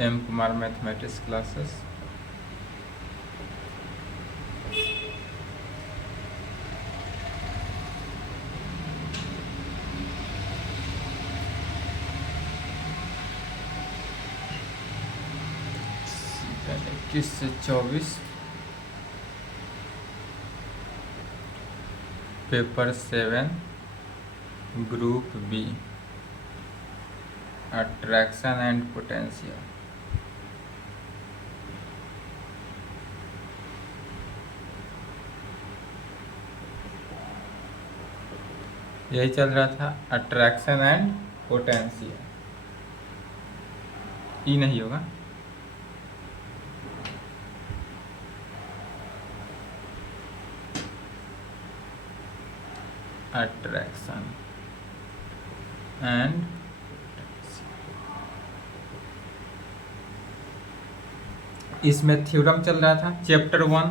M Kumar mathematics classes. Season 21 से 24, paper 7, group B, attraction and potential. यही चल रहा था, अट्रैक्शन एंड पोटेंशियल। ई नहीं होगा, अट्रैक्शन एंड इसमें थ्योरम चल रहा था चैप्टर 1,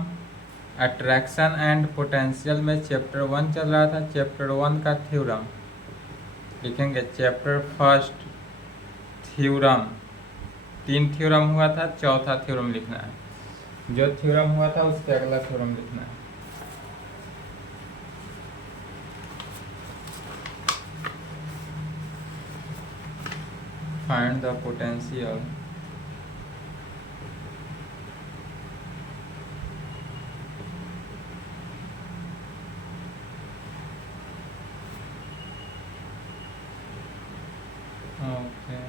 अट्रैक्शन एंड पोटेंशियल में चैप्टर 1 चल रहा था। चैप्टर 1 का थ्योरम लिखेंगे। चैप्टर फर्स्ट थ्योरम, 3 थ्योरम हुआ था, चौथा थ्योरम लिखना है। जो थ्योरम हुआ था उसके अगला थ्योरम लिखना है। Find the potential Okay.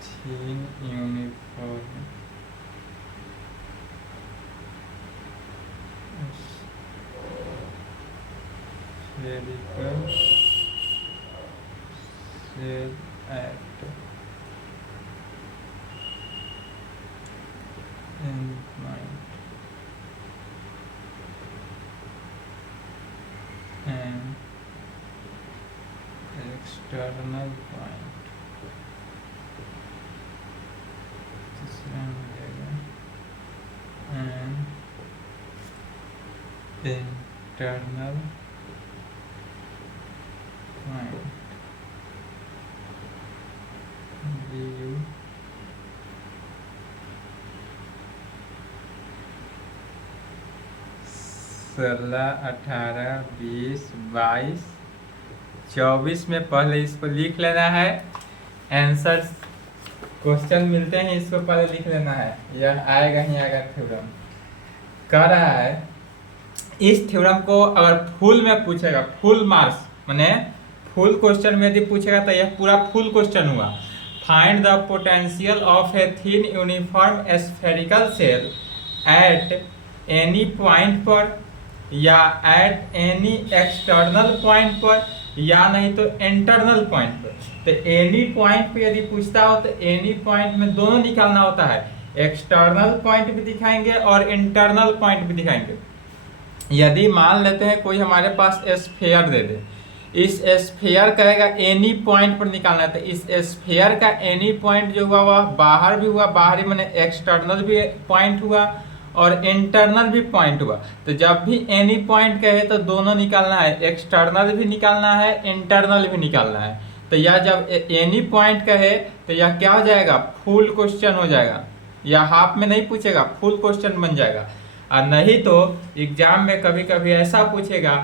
Thin uniform spherical cell at end point and external point, तीसरा मिलेगा, and internal point du 16, 18, 20, 22, 24 में पहले इसको लिख लेना है। आंसर क्वेश्चन मिलते हैं, इसको पहले लिख लेना है। यह आएगा ही आएगा थ्योरम। कह रहा है इस थ्योरम को अगर फुल में पूछेगा, फुल मार्क्स माने फुल क्वेश्चन में यदि पूछेगा तो यह पूरा फुल क्वेश्चन हुआ। Find the potential of a thin uniform spherical shell at any point पर या एट एनी एक्सटर्नल पॉइंट पर या नहीं तो इंटरनल पॉइंट पर। तो एनी पॉइंट पे यदि पूछता हो तो एनी पॉइंट में दोनों निकालना होता है, एक्सटर्नल पॉइंट भी दिखाएंगे और इंटरनल पॉइंट भी दिखाएंगे। यदि मान लेते हैं कोई हमारे पास स्फीयर दे दे, इस स्फीयर कहेगा एनी पॉइंट पर निकालना है, तो इस स्फीयर का एनी पॉइंट जो हुआ वह बाहर भी हुआ, बाहरी माने एक्सटर्नल भी पॉइंट हुआ और इंटरनल भी पॉइंट हुआ। तो जब भी एनी पॉइंट कहे तो दोनों निकालना है, एक्सटर्नल भी निकालना है, इंटरनल भी निकालना है। तो यह जब एनी पॉइंट कहे तो यह क्या हो जाएगा, फुल क्वेश्चन हो जाएगा। यह हाफ में नहीं पूछेगा, फुल क्वेश्चन बन जाएगा। और नहीं तो एग्जाम में कभी कभी ऐसा पूछेगा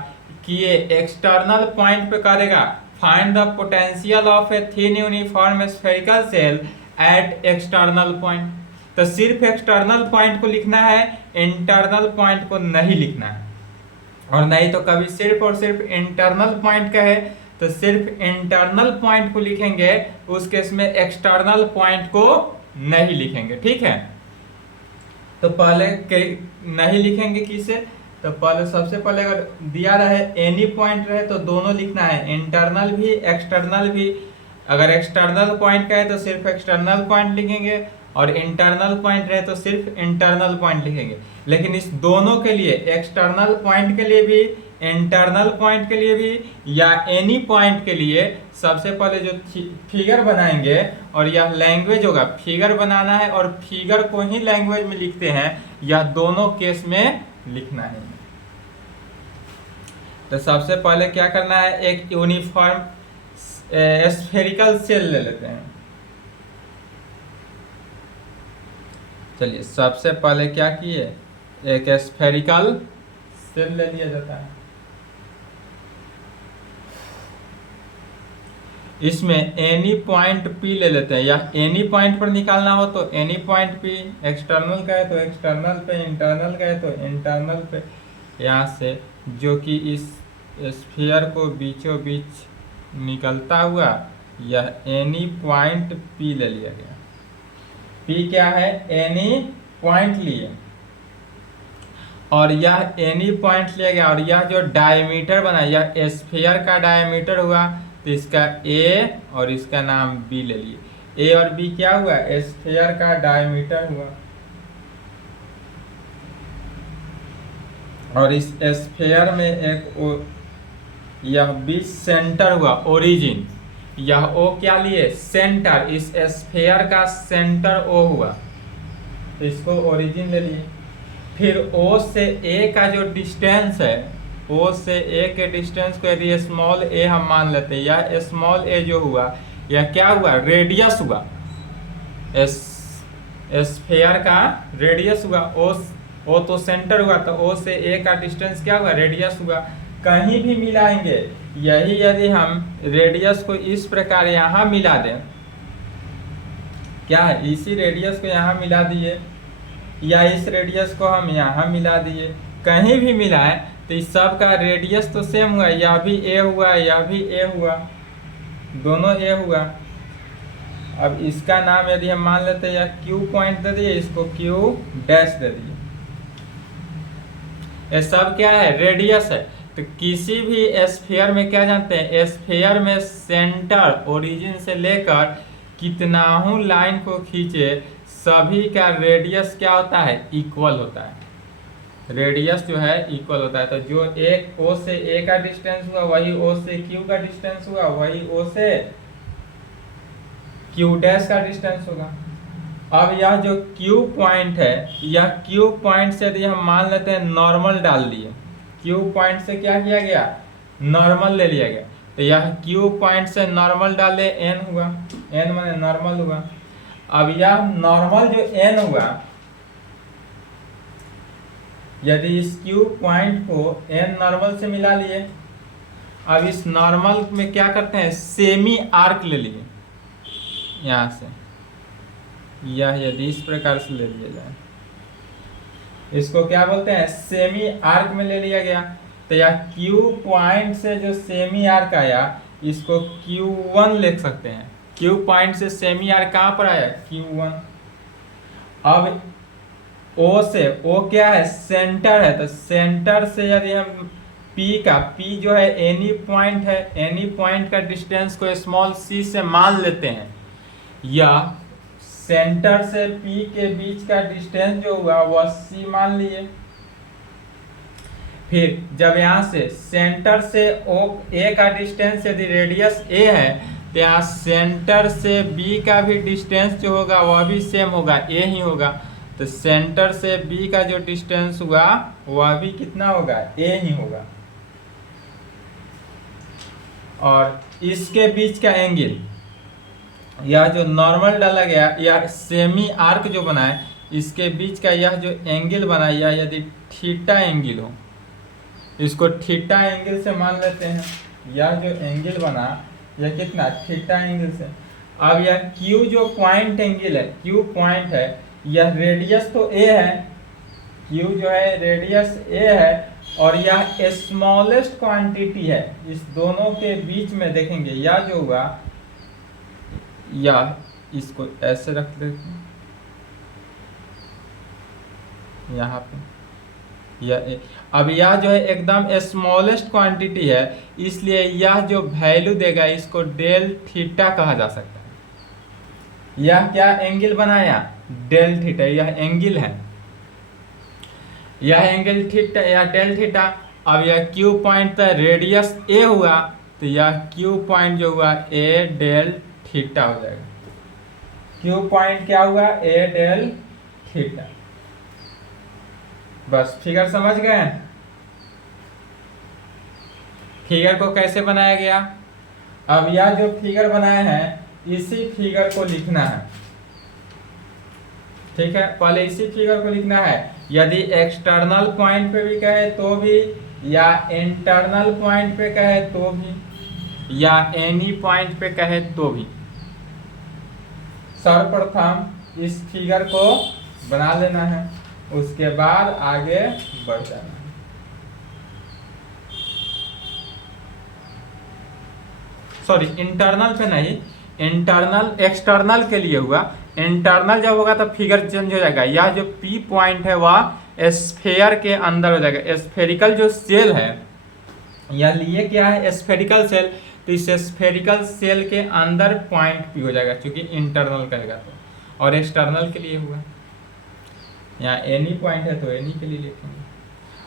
कि ये एक्सटर्नल पॉइंट पे करेगा, find the potential of a thin uniform spherical shell at external point. तो सिर्फ एक्सटर्नल पॉइंट को लिखना है, इंटरनल पॉइंट को नहीं लिखना है। और नहीं तो कभी सिर्फ और सिर्फ इंटरनल पॉइंट कहे तो सिर्फ इंटरनल पॉइंट को लिखेंगे, उस केस में एक्सटर्नल पॉइंट को नहीं लिखेंगे। ठीक है, तो पहले नहीं लिखेंगे किसे, तो पहले सबसे पहले अगर दिया रहे एनी पॉइंट रहे तो दोनों लिखना है, इंटरनल भी एक्सटर्नल भी। अगर एक्सटर्नल पॉइंट का है तो सिर्फ एक्सटर्नल पॉइंट लिखेंगे और इंटरनल पॉइंट रहे तो सिर्फ इंटरनल पॉइंट लिखेंगे। लेकिन इस दोनों के लिए, एक्सटर्नल पॉइंट के लिए भी, इंटरनल पॉइंट के लिए भी या एनी पॉइंट के लिए, सबसे पहले जो फिगर बनाएंगे और यह लैंग्वेज होगा, फिगर बनाना है और फिगर को ही लैंग्वेज में लिखते हैं, यह दोनों केस में लिखना है। तो सबसे पहले क्या करना है, एक यूनिफॉर्म स्फेरिकल सेल ले लेते हैं। चलिए सबसे पहले क्या किए, एक स्फेरिकल शेल ले लिया जाता है। इसमें एनी पॉइंट पी ले लेते हैं, या एनी पॉइंट पर निकालना हो तो एनी पॉइंट पी, एक्सटर्नल का है तो एक्सटर्नल पे, इंटरनल का है तो इंटरनल पे। यहाँ से जो कि इस स्फीयर को बीचों बीच निकलता हुआ यह एनी पॉइंट पी ले लिया गया। पी क्या है, एनी पॉइंट लिए, और यह एनी पॉइंट लिया गया, और यह जो डायमीटर बना, यह स्फीयर का डायमीटर हुआ, तो इसका ए और इसका नाम बी ले लिए। ए और बी क्या हुआ, स्फीयर का डायमीटर हुआ, और इस स्फीयर में एक यह बी सेंटर हुआ, ओरिजिन। यह ओ क्या लिए, सेंटर, इस स्फीयर का सेंटर ओ हुआ, तो इसको ओरिजिन ले लिए। फिर ओ से ए का जो डिस्टेंस है, ओ से ए के डिस्टेंस को यदि स्मॉल ए हम मान लेते हैं, या स्मॉल ए जो हुआ यह क्या हुआ, रेडियस हुआ, स्फीयर का रेडियस हुआ। ओ तो सेंटर हुआ, तो ओ से ए का डिस्टेंस क्या हुआ, रेडियस हुआ। कहीं भी मिलाएंगे, यही यदि हम रेडियस को इस प्रकार यहाँ मिला दें, क्या है, इसी रेडियस को यहाँ मिला दिए, या इस रेडियस को हम यहाँ मिला दिए, कहीं भी मिलाएं तो इस सब का रेडियस तो सेम हुआ, यह भी ए हुआ, यह भी ए हुआ, दोनों ए हुआ। अब इसका नाम यदि हम मान लेते हैं, या क्यू पॉइंट दे दिए, इसको क्यू डैश दे दिए। ये सब क्या है, रेडियस है। तो किसी भी स्फीयर में क्या जानते हैं, स्फीयर में सेंटर ओरिजिन से लेकर कितना लाइन को खींचे, सभी का रेडियस क्या होता है, इक्वल होता है। रेडियस जो है इक्वल होता है। तो जो एक ओ से ए का डिस्टेंस हुआ वही ओ से क्यू का डिस्टेंस हुआ, वही ओ से क्यू डैश का डिस्टेंस होगा। अब यह जो क्यू पॉइंट है, यह क्यू पॉइंट से यदि हम मान लेते हैं नॉर्मल डाल दिए, क्यू पॉइंट से क्या किया गया, नॉर्मल ले लिया गया, तो यह क्यू पॉइंट से नॉर्मल डाले एन हुआ, एन माने नॉर्मल हुआ। अब यह नॉर्मल जो एन हुआ, यदि इस क्यू पॉइंट को एन नॉर्मल से मिला लिए, अब इस नॉर्मल में क्या करते हैं, सेमी आर्क ले लिए यहाँ से, यह यदि इस प्रकार से ले लिया जाए, इसको क्या बोलते हैं, सेमी आर्क में ले लिया गया। तो यह क्यू पॉइंट से जो सेमी आर्क आया, इसको Q1 लिख सकते हैं। क्यू पॉइंट से सेमी आर्क कहाँ पर आया, Q1। अब ओ से, ओ क्या है, सेंटर है, तो सेंटर से यदि हम P जो है एनी पॉइंट है, एनी पॉइंट का डिस्टेंस को स्मॉल c से मान लेते हैं, या सेंटर से P के बीच का डिस्टेंस जो हुआ वह c मान लिए। फिर जब यहाँ से सेंटर से ए का डिस्टेंस यदि रेडियस a है, तो यहाँ सेंटर से B का भी डिस्टेंस जो होगा वह भी सेम होगा, a ही होगा। तो सेंटर से B का जो डिस्टेंस हुआ वह भी कितना होगा, a ही होगा। और इसके बीच का एंगल, यह जो नॉर्मल डाला गया, यह सेमी आर्क जो बना है, इसके बीच का यह जो एंगल बना, यह यदि थीटा एंगल हो, इसको थीटा एंगल से मान लेते हैं। यह जो एंगल बना यह कितना, थीटा एंगल से। अब यह क्यू जो पॉइंट एंगल है, क्यू पॉइंट है, यह रेडियस तो ए है, क्यू जो है रेडियस ए है, और यह स्मॉलेस्ट क्वांटिटी है। इस दोनों के बीच में देखेंगे यह जो हुआ, या इसको ऐसे रख देते हैं यहाँ पे, यह अब यह जो है एकदम स्मॉलेस्ट क्वांटिटी है, इसलिए यह जो वैल्यू देगा इसको डेल थीटा कहा जा सकता है। यह क्या एंगल बनाया, डेल थीटा, यह एंगल है, यह एंगल थीटा या डेल थीटा। अब यह क्यू पॉइंट का रेडियस ए हुआ, तो यह क्यू पॉइंट जो हुआ ए डेल थीटा हो जाएगा। क्यू पॉइंट क्या हुआ, ए डेल थीटा। बस फिगर समझ गए। फिगर को कैसे बनाया गया, अब यह जो फिगर बनाया है इसी फिगर को लिखना है, ठीक है, पहले इसी फिगर को लिखना है। यदि एक्सटर्नल पॉइंट पे भी कहे तो भी, या इंटरनल पॉइंट पे कहे तो भी, या एनी पॉइंट पे कहे तो भी, सर्वप्रथम इस फिगर को बना लेना है, उसके बाद आगे बढ़ जाना है। सॉरी, इंटरनल पे नहीं, इंटरनल एक्सटर्नल के लिए हुआ। इंटरनल जब होगा तो फिगर चेंज हो जाएगा। यह जो पी पॉइंट है वह स्फेयर के अंदर हो जाएगा। स्फेरिकल जो सेल है, यह लिए क्या है, स्फेरिकल सेल, तो इस स्फेरिकल सेल के अंदर पॉइंट पी हो जाएगा, क्योंकि इंटरनल कहेगा तो। और एक्सटर्नल के लिए हुआ, यहाँ एनी पॉइंट है तो एनी के लिए लिखेंगे।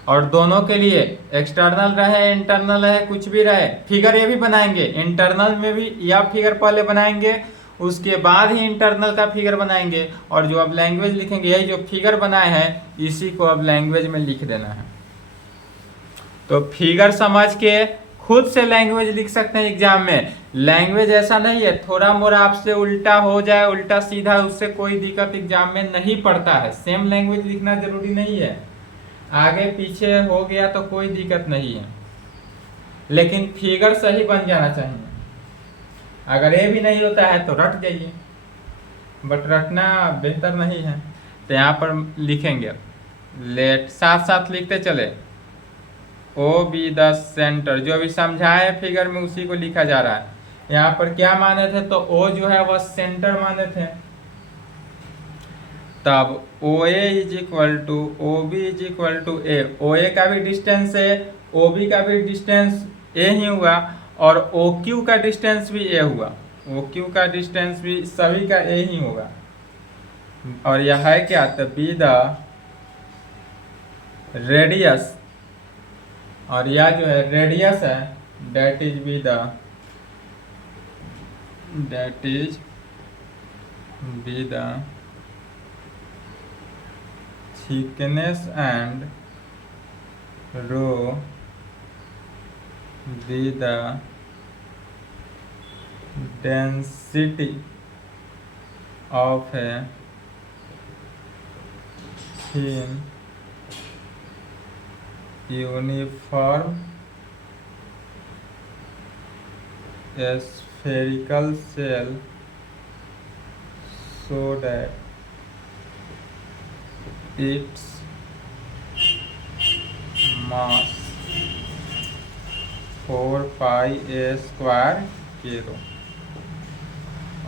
और दोनों के लिए, एक्सटर्नल रहे इंटरनल रहे कुछ भी रहे, फिगर ये भी बनाएंगे। इंटरनल में भी यह फिगर पहले बनाएंगे, उसके बाद ही इंटरनल का फिगर बनाएंगे। और जो अब लैंग्वेज लिखेंगे, यही जो फिगर बनाए हैं इसी को अब लैंग्वेज में लिख देना है। तो फिगर समझ के खुद से लैंग्वेज लिख सकते हैं एग्जाम में। लैंग्वेज ऐसा नहीं है थोड़ा मोड़ा आपसे उल्टा हो जाए, उल्टा सीधा, उससे कोई दिक्कत एग्जाम में नहीं पड़ता है। सेम लैंग्वेज लिखना जरूरी नहीं है, आगे पीछे हो गया तो कोई दिक्कत नहीं है, लेकिन फिगर सही बन जाना चाहिए। अगर ये भी नहीं होता है तो रट जाइए, बट रटना बेहतर नहीं है। तो यहाँ पर लिखेंगे, लेट, साथ साथ लिखते चले, ओ बी द सेंटर, जो अभी समझाए फिगर में उसी को लिखा जा रहा है। यहाँ पर क्या माने थे, तो ओ जो है वह सेंटर माने थे, तब O A is equal to O B is equal to A. O A का भी डिस्टेंस है, ओ बी का भी डिस्टेंस ए ही हुआ, और ओ क्यू का डिस्टेंस भी ए हुआ। ओ क्यू का डिस्टेंस भी सभी का ए ही होगा। और यह है क्या, तो बी द रेडियस, और यह जो है रेडियस है, that is b the, that is b the thickness and rho be the density of a thin uniform spherical cell so that its mass 4 pi a square kilo.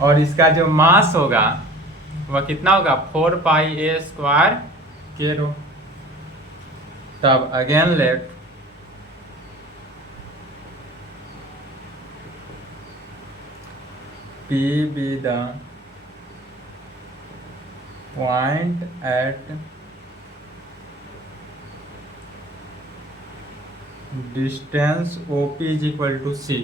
और इसका जो mass होगा वह कितना होगा, 4 पाई a स्क्वायर किलो। तब again let P be the point at distance OP is equal to C।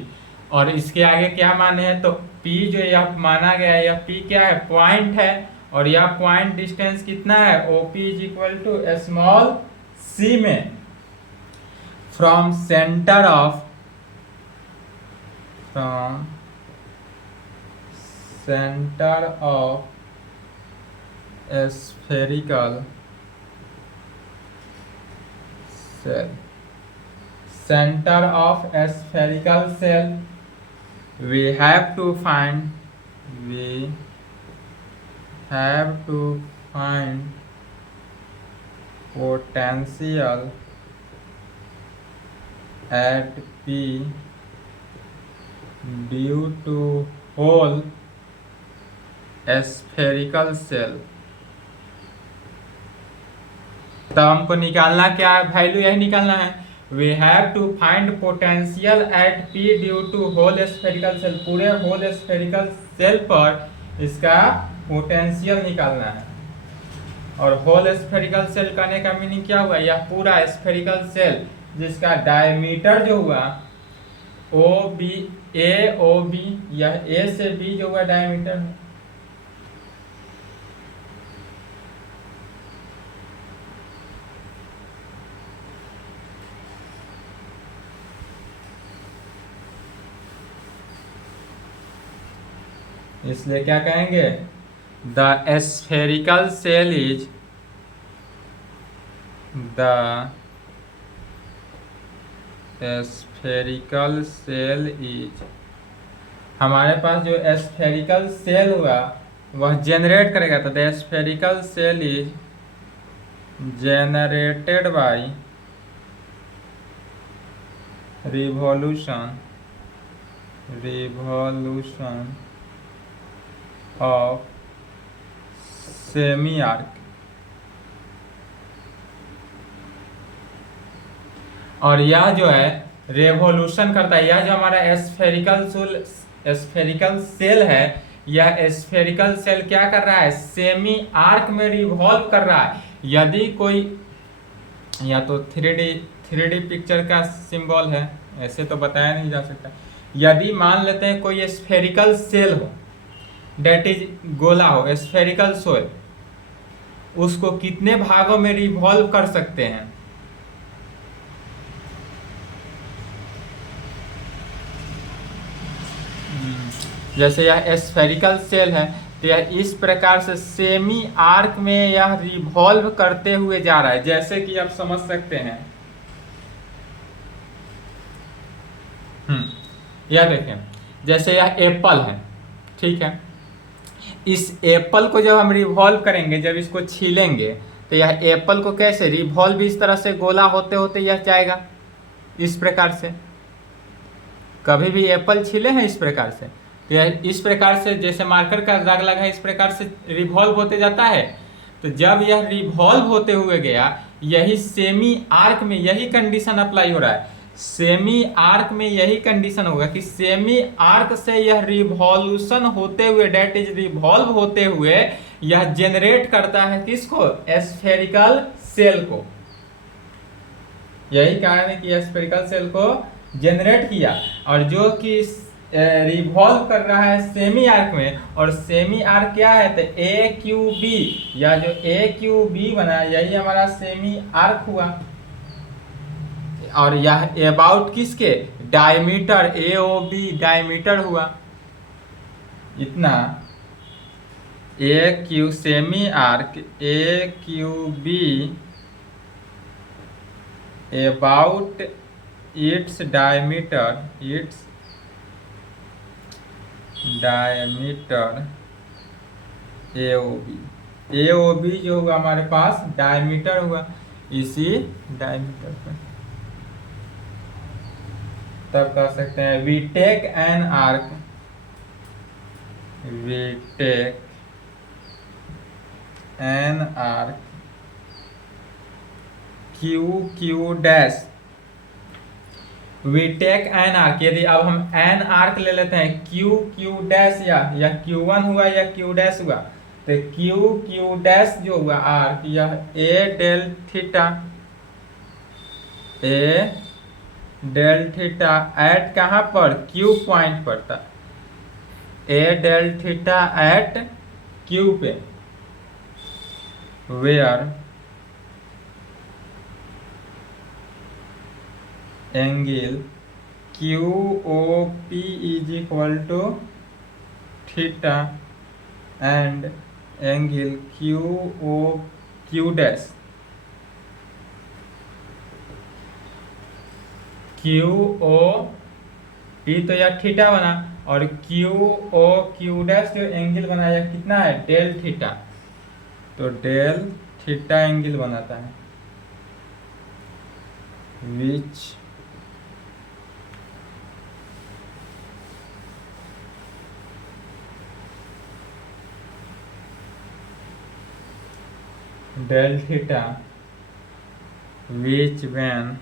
और इसके आगे क्या माने हैं, तो P जो यह माना गया है, यह P क्या है, पॉइंट है, और यह पॉइंट डिस्टेंस कितना है, OP is equal to small c में from centre of, from centre of spherical shell, center of a spherical cell we have to find potential at P due to whole spherical cell। तो हमको निकालना क्या है, value यही निकालना है। We have to find potential at P due to whole spherical cell। पूरे whole spherical cell पर इसका पोटेंशियल निकालना है। और whole spherical cell कहने का मीनिंग क्या हुआ, यह पूरा spherical cell जिसका डायमीटर जो हुआ ओ बी, यह ए से बी जो हुआ डायमीटर है। इसलिए क्या कहेंगे, The spherical cell is the spherical cell is हमारे पास जो spherical cell हुआ वह जनरेट करेगा, तो the spherical cell is generated by revolution of semi arc. और यह जो है रेवोल्यूशन करता है, यह जो हमारा स्फेरिकल सेल है, यह स्फेरिकल सेल क्या कर रहा है, सेमी आर्क में रिवॉल्व कर रहा है। यदि कोई, या तो 3D पिक्चर का सिंबल है, ऐसे तो बताया नहीं जा सकता। यदि मान लेते हैं कोई स्फेरिकल सेल हो, डेट इज गोला हो, स्फेरिकल सेल, उसको कितने भागों में रिवॉल्व कर सकते हैं? जैसे यह स्फेरिकल सेल है, तो यह इस प्रकार से सेमी आर्क में यह रिवॉल्व करते हुए जा रहा है, जैसे कि आप समझ सकते हैं। यह देखें, जैसे यह एप्पल है, ठीक है। इस एप्पल को जब हम रिवॉल्व करेंगे, जब इसको छीलेंगे, तो यह एप्पल को कैसे रिवॉल्व, इस तरह से गोला होते होते यह जाएगा इस प्रकार से। कभी भी एप्पल छीले हैं इस प्रकार से, तो यह इस प्रकार से जैसे मार्कर का दाग लगा है, इस प्रकार से रिवॉल्व होते जाता है। तो जब यह रिवॉल्व होते हुए गया, यही सेमी आर्क में यही कंडीशन अप्लाई हो रहा है। सेमी आर्क में यही कंडीशन होगा कि सेमी आर्क से यह रिवॉल्यूशन होते हुए, डेट इज रिवॉल्व होते हुए, यह जनरेट करता है किसको, स्फेरिकल सेल को। यही कारण है कि स्फेरिकल सेल को जनरेट किया, और जो कि रिवॉल्व कर रहा है सेमी आर्क में। और सेमी आर्क क्या है, तो ए क्यू बी, या जो ए क्यू बी बना, यही हमारा सेमी आर्क हुआ। और यह अबाउट किसके, diameter, A O B diameter हुआ इतना। A Q semi arc A Q B about its diameter A O B जो होगा हमारे पास डायमीटर हुआ, इसी डायमीटर पर तब कह सकते हैं we take an arc, Q dash, we take an arc. यदि अब हम एन आर्क ले लेते हैं, क्यू डैश, या Q1 हुआ या Q डैश हुआ, तो क्यू डैश जो हुआ आर्क, यह ए डेल थीटा एट कहाँ पर, Q पॉइंट पर था, a del theta at Q पे, where angle QOP is equal to theta and angle Q dash, QOP तो यह थीटा बना, और Q डैश जो एंगल बनाया कितना है, डेल थीटा, तो डेल थीटा एंगल बनाता है, which del theta which when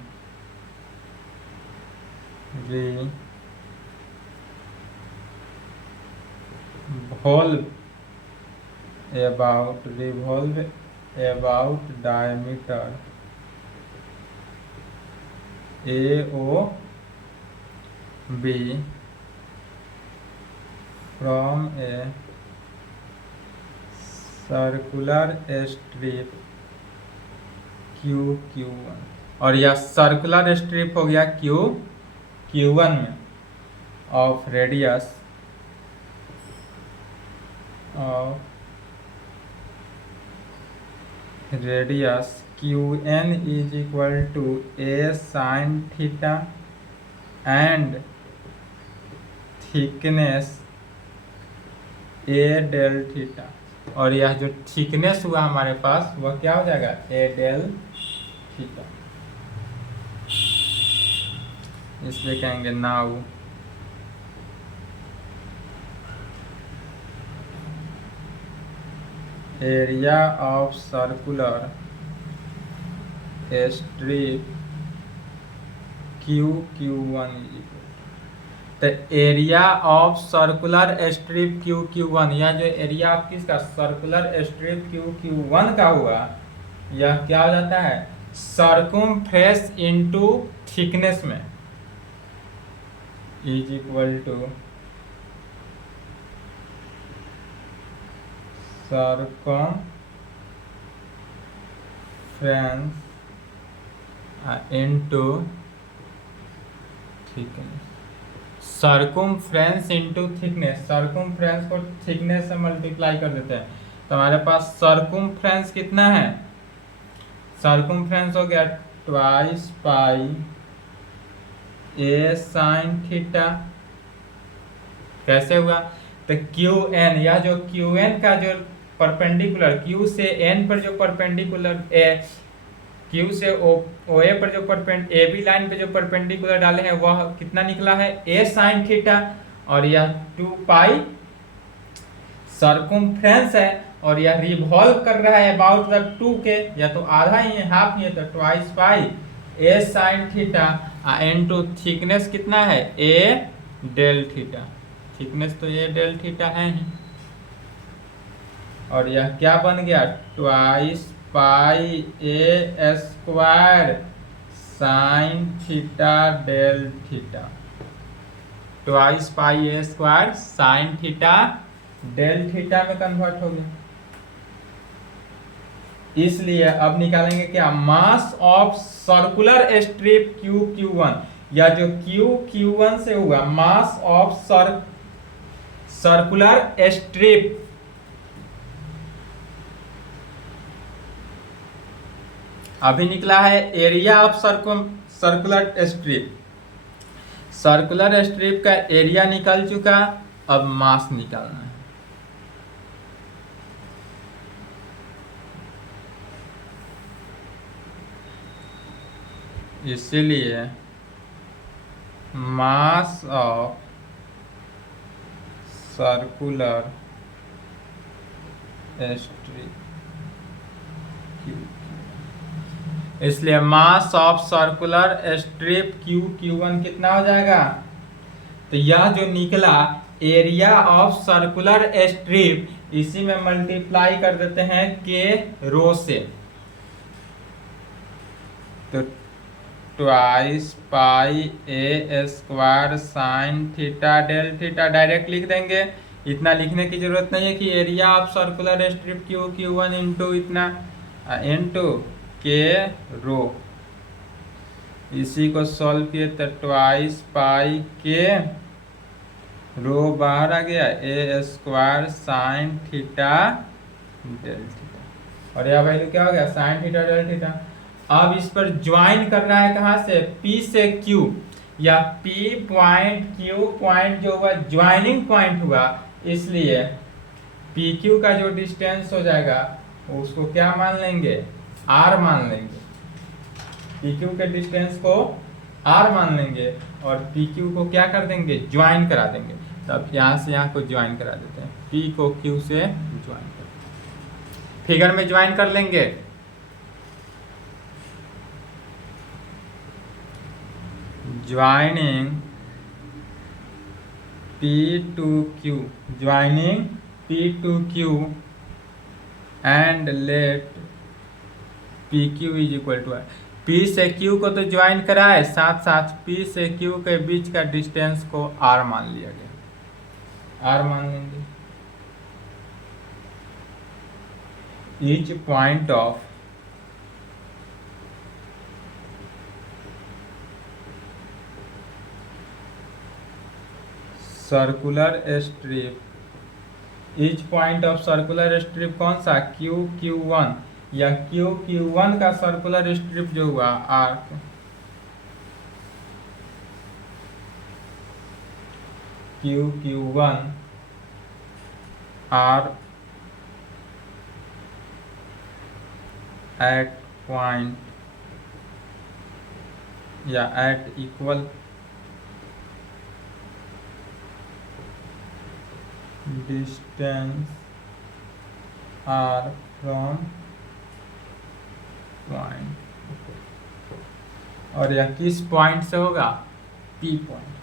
revolve about diameter AOB from a circular strip Q1, और यह सर्कुलर स्ट्रिप हो गया Q1 में, of radius radius Q N is equal to a sine theta and thickness a del theta. और यह जो thickness हुआ हमारे पास वह क्या हो जाएगा, ए डेल थीटा। इसलिए कहेंगे now area of circular strip Q Q one is equal, तो area of circular strip Q Q one, यह जो एरिया ऑफ किसका, circular strip Q Q one का हुआ, यह क्या हो जाता है, सर्कुम्फ्रेंस इनटू थिकनेस में is equal to circumference into thickness. Circumference into thickness, circumference को थिकनेस से मल्टीप्लाई कर देते हैं, तो हमारे पास सर्कुम्फ्रेंस कितना है, सर्कुम्फ्रेंस हो गया ट्वाइस पाई ए साइन थीटा। कैसे हुआ, तो क्यू एन, या जो क्यू एन का जो परपेंडिकुलर, क्यू से एन पर जो परपेंडिकुलर, क्यू से ओ ए पर जो ए बी लाइन पे जो परपेंडिकुलर डाले हैं वह कितना निकला है, ए साइन थीटा। और यह 2 पाई सर्कुम्फ्रेंस है और यह रिवॉल्व कर रहा है अबाउट द 2 के, या तो आधा ही है, हाफ ही है, तो ट्वाइस पाई ए साइन थीटा इनटू थिकनेस कितना है, ए डेल थीटा। थिकनेस तो ए डेल थीटा है ही, और यह क्या बन गया, twice pi a square sine theta del theta, twice pi a square sine theta del theta में कन्वर्ट हो गया। इसलिए अब निकालेंगे क्या, mass of circular strip Q Q one, या जो क्यू क्यू वन से हुआ मास ऑफ सर्कुलर स्ट्रिप, अभी निकला है area of circular strip, circular strip का एरिया निकल चुका, अब मास निकालना है। इसीलिए मास ऑफ सर्कुलर स्ट्रिप, इसलिए मास of circular strip Q Q one कितना हो जाएगा, तो यह जो निकला एरिया ऑफ सर्कुलर स्ट्रिप, इसी में मल्टीप्लाई कर देते हैं के रो से, तो twice pi a square sine theta del theta direct लिख देंगे। इतना लिखने की जरूरत नहीं है कि area of circular strip Q Q one into इतना इंटू के रो, इसी को सॉल्व किए तो ट्वाइस पाई के रो बाहर आ गया, a square sine theta del theta, और यह वैल्यू क्या हो गया, साइन थीटा डेल थीटा। अब इस पर ज्वाइन करना है कहाँ से, P से Q, या P पॉइंट Q पॉइंट जो हुआ ज्वाइनिंग पॉइंट हुआ, इसलिए PQ का जो डिस्टेंस हो जाएगा उसको क्या मान लेंगे, R मान लेंगे, PQ के डिस्टेंस को R मान लेंगे और PQ को क्या कर देंगे, ज्वाइन करा देंगे। तब यहाँ से यहाँ को ज्वाइन करा देते हैं, P को Q से ज्वाइन कर, फिगर में ज्वाइन कर लेंगे। Joining P to Q, joining P to Q and let PQ is equal to, P से Q को तो ज्वाइन कराए, साथ साथ P से Q के बीच का डिस्टेंस को R मान लिया गया, R मान लेंगे। Each point of circular strip, each point of circular strip कौन सा, क्यू क्यू वन, या Q1 का सर्कुलर स्ट्रिप जो हुआ arc, Q1 R at point या at equal distance R from point, और यह किस पॉइंट से होगा? P point.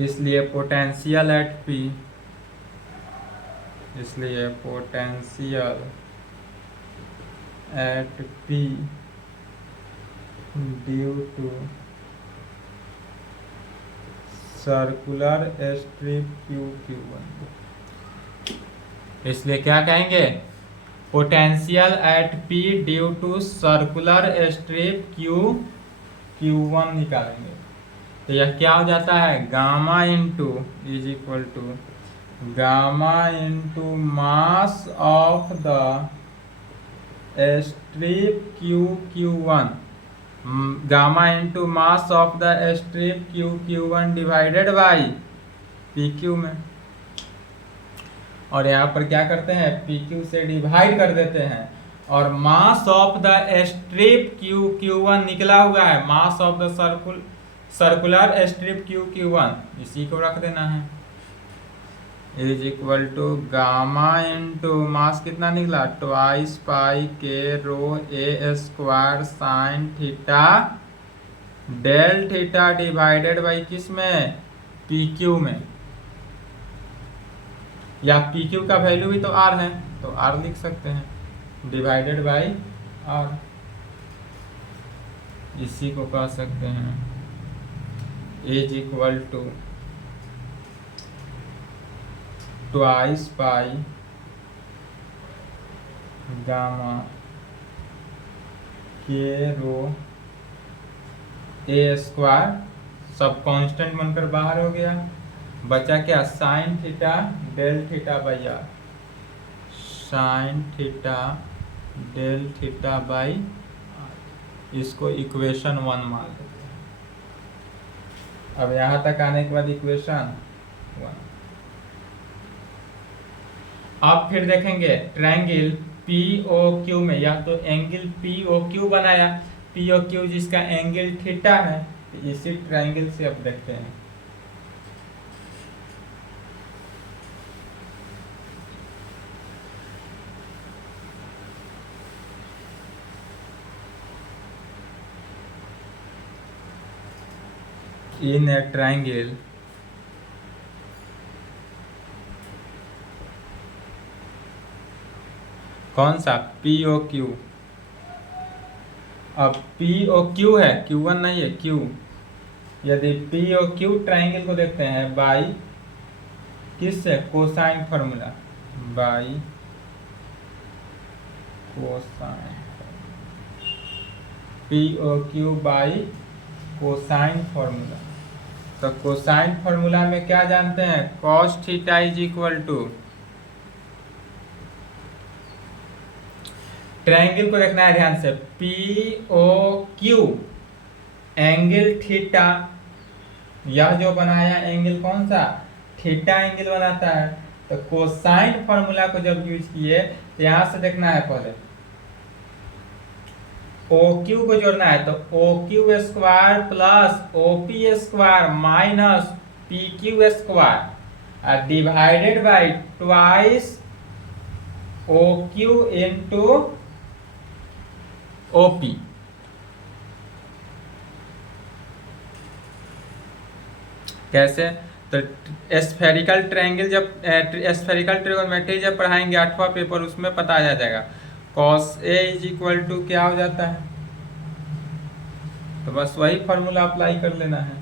इसलिए पोटेंशियल एट P, इसलिए potential at P due to circular strip Q1, इसलिए क्या कहेंगे? Potential at P due to circular strip Q1 निकालेंगे। तो यह क्या हो जाता है? Gamma into is equal to gamma into mass of the strip Q1, gamma into mass of the strip Q1 divided by PQ में, और यहाँ पर क्या करते हैं? PQ से डिवाइड कर देते हैं, और मास ऑफ द स्ट्रिप Q1 निकला हुआ है, mass of the circular strip Q1, इसी को रख देना है, is equal to gamma into mass कितना निकला? ट्वाइस पाई के rho a square sine theta del theta divided by किस में? PQ में, या PQ का वैल्यू भी तो R है, तो R लिख सकते हैं डिवाइडेड बाई R, इसी को कह सकते हैं is equal to twice pi gamma के रो ए स्क्वायर, सब कांस्टेंट बनकर बाहर हो गया, बचा क्या? Sine theta del theta by R, sine theta del theta by R, इसको इक्वेशन 1 मान लेते हैं। अब यहाँ तक आने के बाद इक्वेशन 1, अब फिर देखेंगे ट्रायंगल POQ में, या तो एंगल POQ बनाया, POQ जिसका एंगल थीटा है, तो इसी ट्रायंगल से अब देखते हैं। इन ए ट्रायंगल कौन सा? POQ। अब POQ है, Q1 नहीं है, Q। यदि POQ ट्रायंगल को देखते हैं बाई किससे? Cosine formula, by cosine, POQ by cosine formula. तो कोसाइन फॉर्मूला में क्या जानते हैं? Cos theta is equal to, triangle को देखना है ध्यान से, POQ एंगल थीटा, यह जो बनाया एंगल कौन सा? थीटा एंगल बनाता है। तो कोसाइन फॉर्मूला को जब यूज किए तो यहां से देखना है, पहले OQ को जोड़ना है, तो OQ square plus OP square minus PQ square divided by twice OQ into OP। कैसे? तो स्फेरिकल ट्रायंगल, जब स्फेरिकल ट्रिगोनोमेट्री जब पढ़ाएंगे 8वां पेपर, उसमें पता आ जाएगा। Cos A is equal to क्या हो जाता है? तो बस वही फॉर्मूला अप्लाई कर लेना है,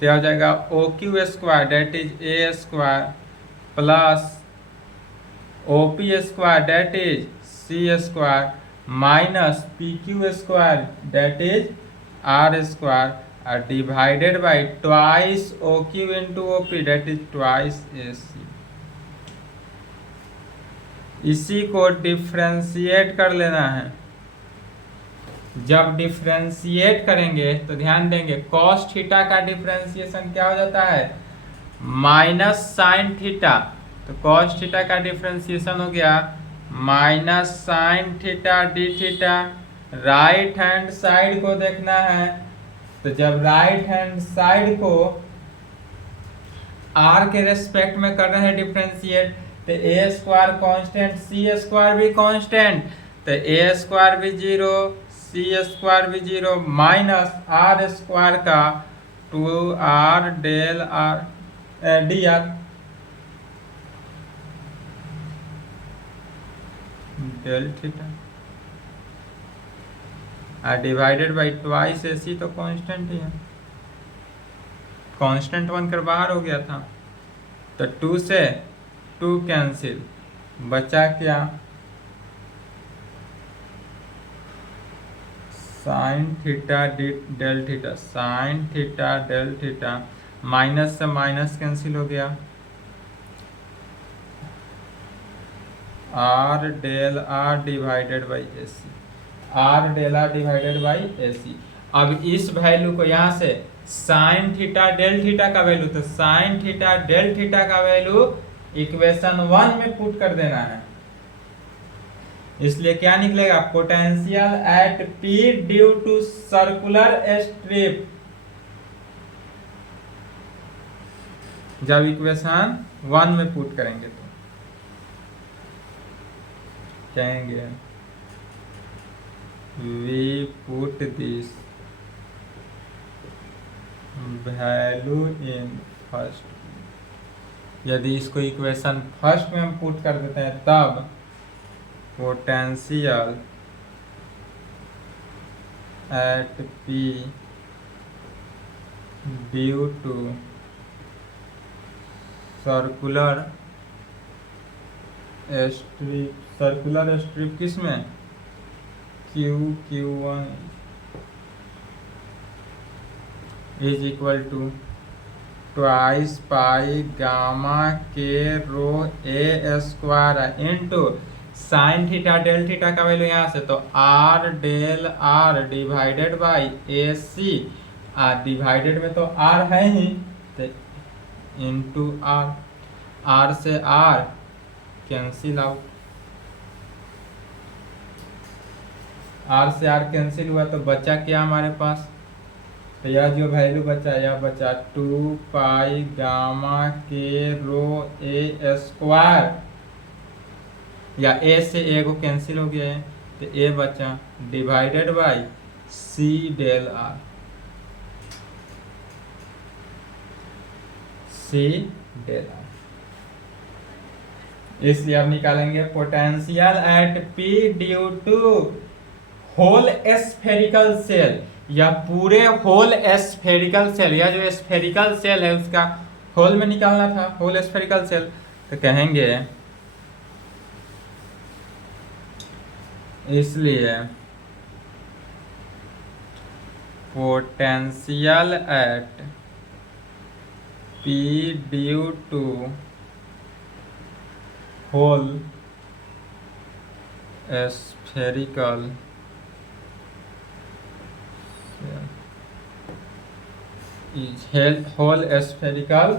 तो हो जाएगा OQ square that is A square plus OP square that is C square minus PQ square that is R square divided by twice OQ into OP that is twice AC। इसी को differentiate कर लेना है। जब differentiate करेंगे तो ध्यान देंगे कॉस थीटा का डिफ्रेंशिएशन क्या हो जाता है, माइनस साइन थीटा। तो कॉस थीटा का डिफ्रेंशिएशन हो गया minus sine theta D theta. Right hand side को देखना है, तो जब राइट हैंड साइड को आर के रेस्पेक्ट में कर रहे हैं डिफ्रेंशिएट, तो a square constant C square भी कॉन्स्टेंट, तो ए स्क्वायर भी जीरो सी स्क्वायर भी जीरो माइनस आर स्क्वायर का 2r del R D R del theta divided by twice ए सी, तो कांस्टेंट ही है, कांस्टेंट बनकर बाहर हो गया था। तो 2 से 2 कैंसिल, बचा क्या sine theta del theta, sine theta del theta, minus से माइनस कैंसिल हो गया, R del R divided by a c, R del R divided by a c. अब इस वैल्यू को यहाँ से साइन थीटा डेल थीटा का वैल्यू, तो साइन थीटा डेल थीटा का वैल्यू इक्वेशन 1 में पुट कर देना है। इसलिए क्या निकलेगा, potential at P due to circular strip. जब इक्वेशन 1 में पुट करेंगे तो कहेंगे we put this value in first। यदि इसको इक्वेशन फर्स्ट में हम पुट कर देते हैं तब potential at P due to circular strip, circular strip किस में, Q1 is equal to twice pi gamma के rho a square into sine theta del theta का वैल्यू यहाँ से, तो R del R divided by a c, divided में तो R है ही, तो इंटू आर, आर से आर कैंसिल आउट, आर से आर कैंसिल हुआ तो बचा क्या हमारे पास, तो यह जो वैल्यू बचा यह बचा 2 पाई गामा के रो ए स्क्वायर, या ए से ए को कैंसिल हो गया है तो ए बचा divided by C del R, C del R. इसलिए अब निकालेंगे potential at P due to whole spherical shell, या पूरे होल स्फेरिकल सेल, या जो स्फेरिकल सेल है उसका होल में निकालना था, होल स्फेरिकल सेल, तो कहेंगे इसलिए potential at P due to whole spherical whole spherical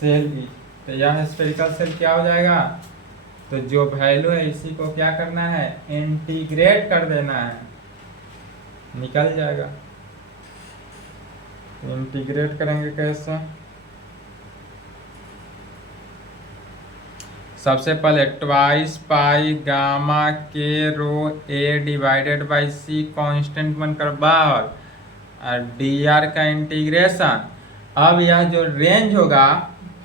shell is, तो यह स्फेरिकल सेल क्या हो जाएगा, तो जो वैल्यू है इसी को क्या करना है, इंटीग्रेट कर देना है, निकल जाएगा। इंटीग्रेट करेंगे कैसे, सबसे पहले ट्वाइस पाई गामा के rho a divided by C constant बनकर बाहर, और डी आर का इंटीग्रेशन। अब यह जो रेंज होगा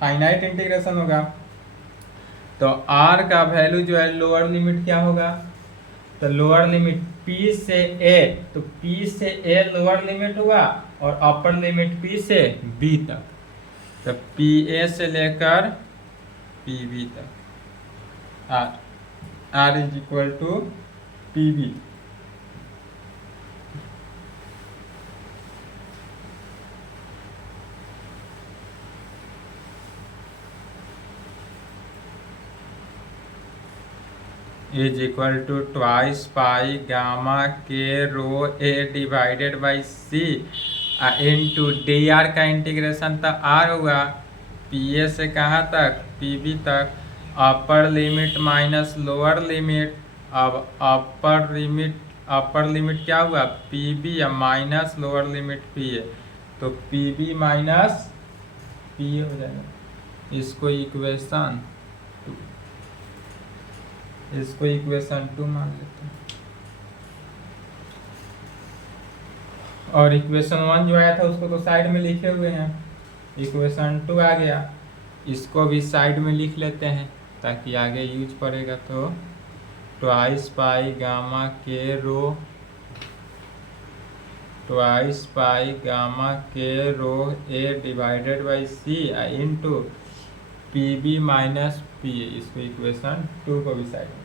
फाइनाइट इंटीग्रेशन होगा, तो आर का वैल्यू जो है लोअर लिमिट क्या होगा, तो लोअर लिमिट पी से ए, तो पी से ए लोअर लिमिट हुआ और अपर लिमिट पी से बी तक, तो पी ए से लेकर पी बी तक, R is equal to P B. Is equal to twice pi gamma के rho a divided by c into d R का इंटीग्रेशन तो आर हुआ पी ए से कहाँ तक पी बी तक, upper limit minus lower limit. अब upper limit क्या हुआ पी बी या माइनस लोअर लिमिट पी ए, तो P B minus P A हो जाएगा। इसको इक्वेशन 2 मान लेते हैं। और इक्वेशन 1 जो आया था उसको तो साइड में लिखे हुए हैं, इक्वेशन 2 आ गया, इसको भी साइड में लिख लेते हैं ताकि आगे यूज पड़ेगा। तो ट्वाइस पाई गामा के rho a divided by c into P B minus P A, इसको इक्वेशन 2 को भी साइड में।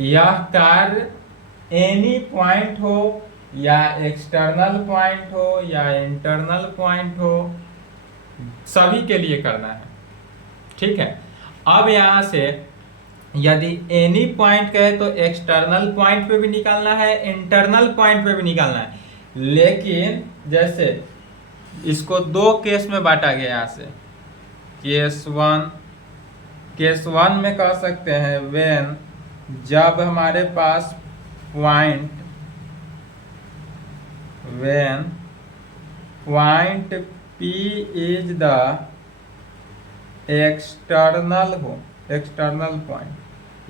यह कार्य एनी पॉइंट हो या एक्सटर्नल पॉइंट हो या इंटरनल पॉइंट हो, सभी के लिए करना है, ठीक है। अब यहां से यदि एनी पॉइंट कहे तो एक्सटर्नल पॉइंट पे भी निकालना है, इंटरनल पॉइंट पे भी निकालना है। लेकिन जैसे इसको 2 केस में बांटा गया, यहाँ से केस वन में कह सकते हैं व्हेन, जब हमारे पास when point P is the external point,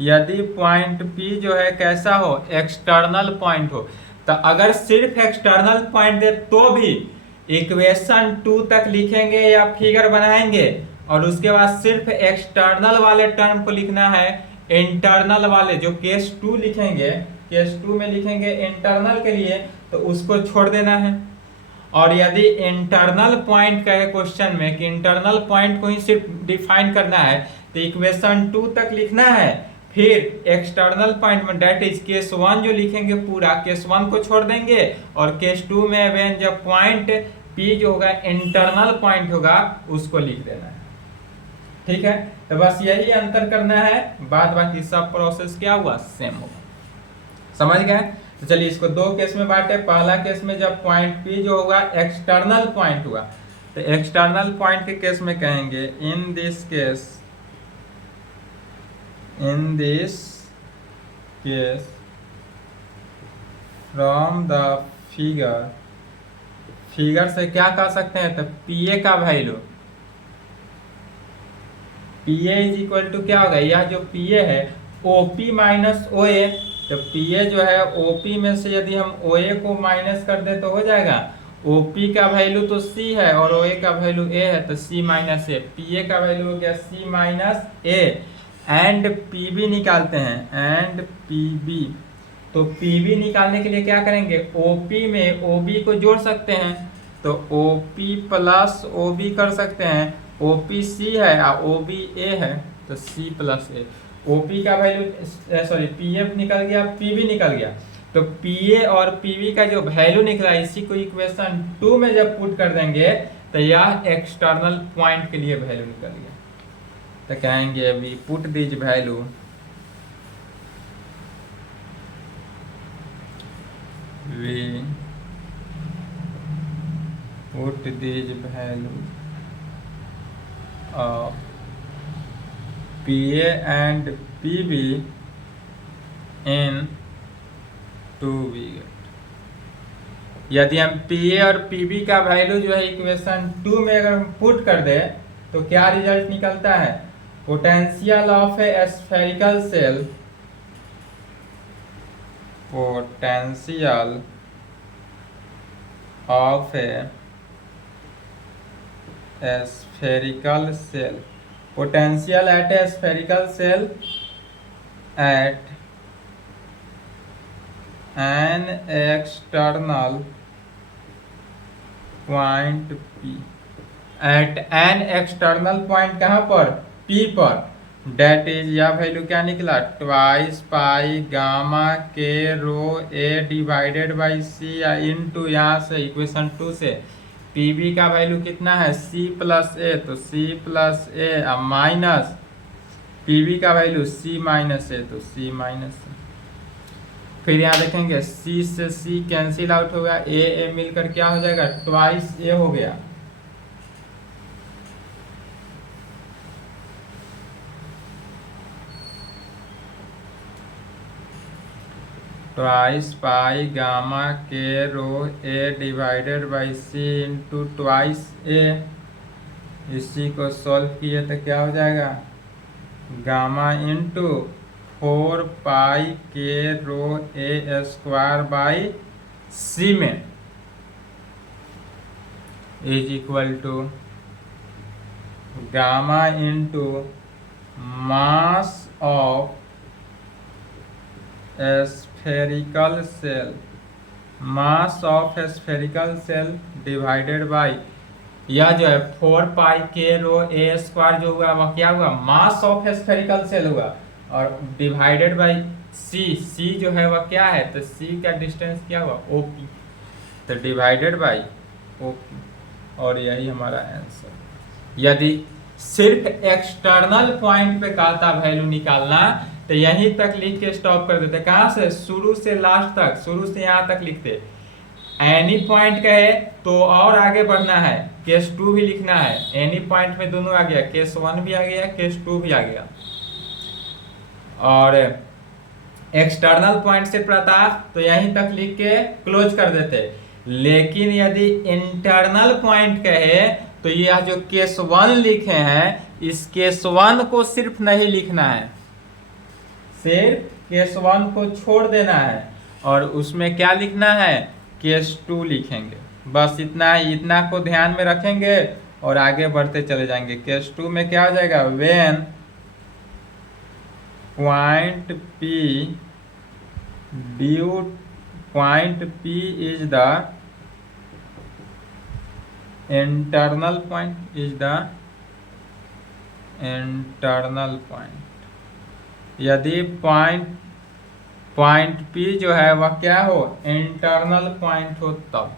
यदि पॉइंट P जो है कैसा हो एक्सटर्नल पॉइंट हो, तो अगर सिर्फ एक्सटर्नल पॉइंट दे तो भी इक्वेशन 2 तक लिखेंगे या फिगर बनाएंगे और उसके बाद सिर्फ एक्सटर्नल वाले टर्म को लिखना है। इंटरनल वाले जो केस 2 लिखेंगे, केस 2 में लिखेंगे इंटरनल के लिए, तो उसको छोड़ देना है। और यदि इंटरनल पॉइंट का है क्वेश्चन में कि इंटरनल पॉइंट को ही सिर्फ डिफाइन करना है, तो इक्वेशन 2 तक लिखना है, फिर एक्सटर्नल पॉइंट में डेट इज केस 1 जो लिखेंगे पूरा केस 1 को छोड़ देंगे, और केस 2 में व्हेन जब पॉइंट P जो होगा इंटरनल पॉइंट होगा उसको लिख देना है, ठीक है। तो बस यही अंतर करना है, बाद बाकी सब प्रोसेस क्या हुआ सेम होगा, समझ गए। तो चलिए इसको 2 केस में बांटे। पहला केस में जब पॉइंट P जो होगा एक्सटर्नल पॉइंट हुआ, तो एक्सटर्नल पॉइंट के केस में कहेंगे in this case from the figure से क्या कह सकते हैं, तो PA का value PA is equal to क्या होगा, यह जो PA है OP माइनस OA, तो PA जो है OP में से यदि हम OA को माइनस कर दे तो हो जाएगा, OP का वैल्यू तो C है और OA का वैल्यू A है, तो C माइनस A, PA का वैल्यू हो गया C minus A, and PB निकालते हैं, एंड PB। तो PB निकालने के लिए क्या करेंगे, OP में OB को जोड़ सकते हैं, तो OP प्लस OB कर सकते हैं, OP C है और OB A है, तो C प्लस A। OP का वैल्यू सॉरी PF निकल गया, PB निकल गया, तो PA और PB का जो वैल्यू निकला इसी को इक्वेशन 2 में जब पुट कर देंगे तो यह एक्सटर्नल पॉइंट के लिए वैल्यू निकल गया। तो कहेंगे we put this value of PA and PB in 2 विकेट। यदि हम PA और PB का वैल्यू जो है इक्वेशन 2 में अगर हम पुट कर दे तो क्या रिजल्ट निकलता है, potential of A spherical shell, potential of a spherical cell, potential at a spherical cell at an external point P, at an external point कहाँ पर P पर, डेट इज या वैल्यू क्या निकला ट्वाइस पाई गामा के rho a divided by c into यहाँ से equation 2 से PB का वैल्यू कितना है C प्लस A, तो C plus A minus P B का वैल्यू सी माइनस है तो सी माइनस है। फिर यहाँ देखेंगे सी से सी कैंसिल आउट हो गया, ए मिलकर क्या हो जाएगा, ट्वाइस ए हो गया। ट्वाइस पाई गामा के rho a divided by c into twice a. इसी को सॉल्व किए तो क्या हो जाएगा, गामा इंटू 4 पाई के rho a square by C में is equal to gamma into mass of spherical shell, mass of spherical shell divided by, यह जो है 4 पाई के रो ए स्क्वायर जो हुआ वह क्या हुआ, मास ऑफ स्फेरिकल सेल हुआ, और डिवाइडेड बाई सी, सी जो है वह क्या है, तो सी का डिस्टेंस क्या हुआ, ओपी, तो डिवाइडेड बाई ओपी, और यही हमारा आंसर। यदि सिर्फ एक्सटर्नल पॉइंट पे कहता वैल्यू निकालना तो यहीं तक लिख के स्टॉप कर देते, कहाँ से, शुरू से लास्ट तक, शुरू से यहाँ तक लिखते। एनी पॉइंट कहे तो और आगे बढ़ना है, केस 2 भी लिखना है, एनी पॉइंट में दोनों आ गया, केस 1 भी आ गया, केस 2 भी आ गया। और एक्सटर्नल पॉइंट से पता तो यहीं तक लिख के क्लोज कर देते। लेकिन यदि इंटरनल पॉइंट कहे तो यह जो केस 1 लिखे हैं इस केस 1 को सिर्फ नहीं लिखना है, सिर्फ केस 1 को छोड़ देना है, और उसमें क्या लिखना है, केस 2 लिखेंगे। बस इतना ही, इतना को ध्यान में रखेंगे और आगे बढ़ते चले जाएंगे। केस 2 में क्या हो जाएगा, when point P due point P is the internal point, is the internal point. यदि पॉइंट P जो है वह क्या हो, इंटरनल पॉइंट हो तब।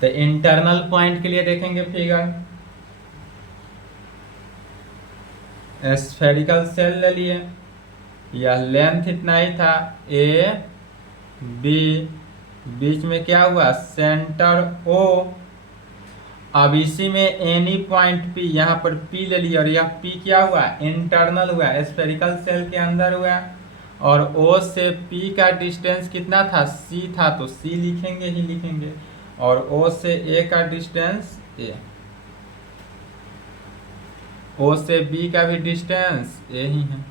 तो इंटरनल पॉइंट के लिए देखेंगे फिगर, स्फेरिकल सेल ले लिए, यह लेंथ इतना ही था ए बी, बीच में क्या हुआ, सेंटर O। अब इसी में एनी पॉइंट P, यहाँ पर P ले लिया, और यह P क्या हुआ, इंटरनल हुआ, स्फेरिकल सेल के अंदर हुआ, और O से P का डिस्टेंस कितना था, C था, तो C लिखेंगे ही लिखेंगे, और O से A का डिस्टेंस A, O से B का भी डिस्टेंस A ही है।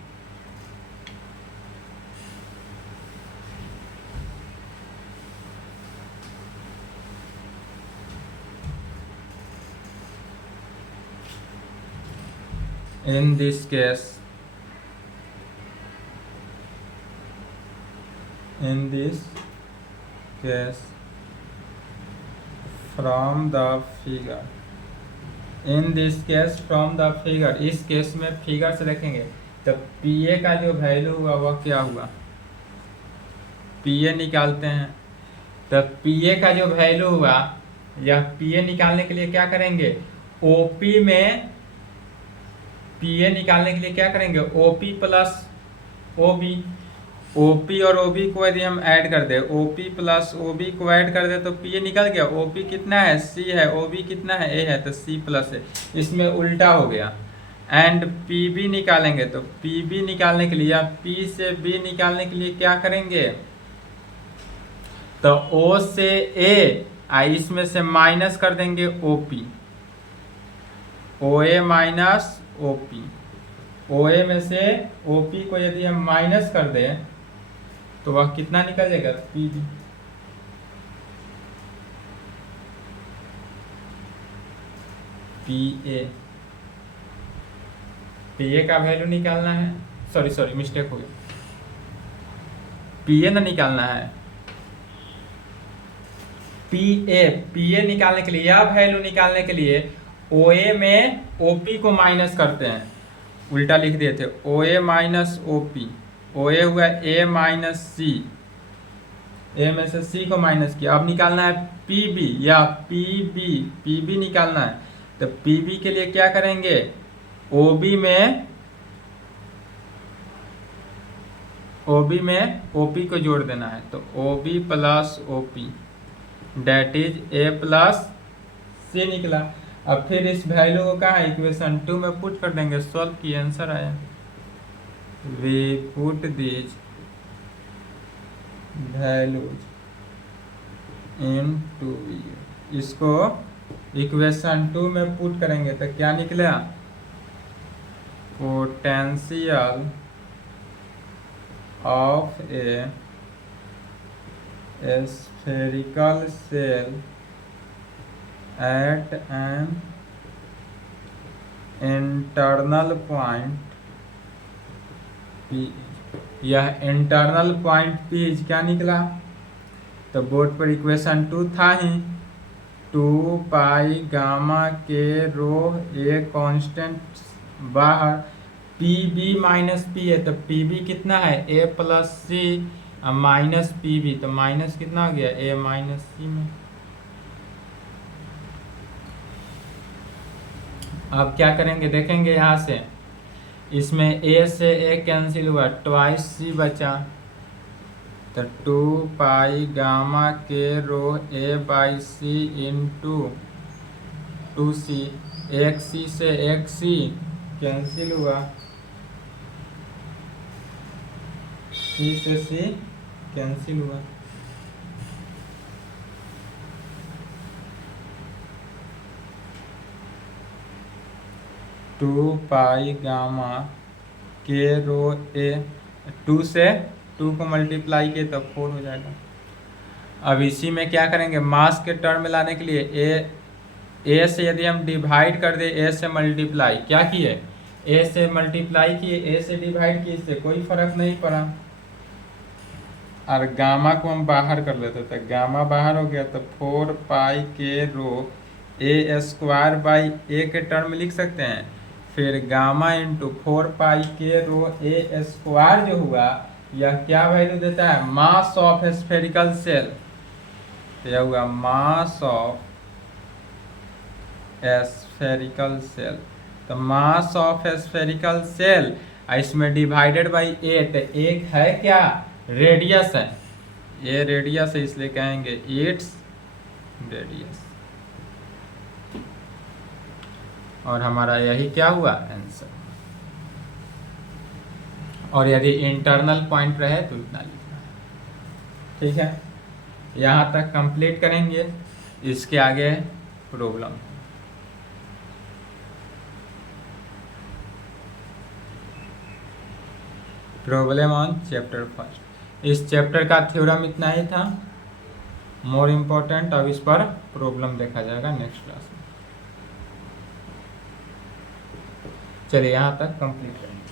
In this case, from the figure, in this case from the figure, इस केस में फिगर से देखेंगे तो PA का जो वैल्यू हुआ वह क्या हुआ, PA निकालते हैं। तो PA का जो वैल्यू हुआ, यह PA निकालने के लिए क्या करेंगे, OP में PA निकालने के लिए क्या करेंगे, OP प्लस OB, OP और OB को यदि हम ऐड कर दे, OP प्लस OB को ऐड कर दे तो PA निकल गया। OP कितना है, C है, OB कितना है, A है, तो C प्लस है, इसमें उल्टा हो गया। एंड PB निकालेंगे तो PB निकालने के लिए या P से B निकालने के लिए क्या करेंगे, तो O से A इसमें से माइनस कर देंगे OP, OA minus OP, OA में से OP को यदि हम माइनस कर दें तो वह कितना निकल जाएगा, PB। PA का वैल्यू निकालना है, सॉरी मिस्टेक हो गई, PA ना निकालना है, PA निकालने के लिए, यह वैल्यू निकालने के लिए OA में OP को माइनस करते हैं, उल्टा लिख दिए थे, OA माइनस OP, OA हुआ A माइनस C, ए में से सी को माइनस किया, अब निकालना है पी बी या पी बी निकालना है। तो पी बी के लिए क्या करेंगे, ओ बी में ओ पी को जोड़ देना है। तो O B plus O P that is a plus c निकला। अब फिर इस वैल्यू को कहाँ इक्वेशन 2 में पुट कर देंगे, सॉल्व की आंसर आया। We put these values in to, इसको इक्वेशन 2 में पुट करेंगे तो क्या निकला, potential of a spherical cell at an internal point P। यह इंटरनल पॉइंट P क्या निकला, तो बोर्ड पर इक्वेशन 2 था ही, 2 पाई गामा के रो ए कांस्टेंट बाहर, पी बी माइनस पी है, तो पी बी कितना है ए प्लस सी माइनस पी बी, तो माइनस कितना हो गया ए माइनस सी में। अब क्या करेंगे देखेंगे, यहाँ से इसमें ए से ए कैंसिल हुआ, ट्वाइस सी बचा, तो 2 पाई गामा के rho A by c into 2c, एक सी से एक सी कैंसिल हुआ, सी से सी कैंसिल हुआ। टू पाई गामा के रो ए, 2 से 2 को मल्टीप्लाई किए तो 4 हो जाएगा। अब इसी में क्या करेंगे, मास के टर्म में लाने के लिए ए से यदि हम डिवाइड कर दे, ए से मल्टीप्लाई क्या किए, ए से मल्टीप्लाई किए, ए से डिवाइड किए, इससे कोई फर्क नहीं पड़ा। और गामा को हम बाहर कर लेते, तो गामा बाहर हो गया, तो 4 पाई के रो ए स्क्वायर बाई ए के टर्म में लिख सकते हैं, फिर गामा इंटू 4 पाई के रो ए स्क्वायर जो हुआ, यह क्या वैल्यू देता है, मास ऑफ स्फेरिकल सेल, तो यह हुआ मास ऑफ स्फेरिकल सेल। तो मास ऑफ स्फेरिकल सेल, इसमें डिवाइडेड बाई 8, एक है क्या, रेडियस है, ये रेडियस है इसलिए कहेंगे इट्स रेडियस, और हमारा यही क्या हुआ आंसर। और यदि इंटरनल पॉइंट रहे तो इतना लिखना है। ठीक है, यहाँ तक कंप्लीट करेंगे, इसके आगे problem. Problem on chapter first. इस चैप्टर का थ्योरम इतना ही था, मोर इम्पोर्टेंट। अब इस पर प्रॉब्लम देखा जाएगा नेक्स्ट क्लास में। चलिए यहाँ तक कंप्लीट करेंगे।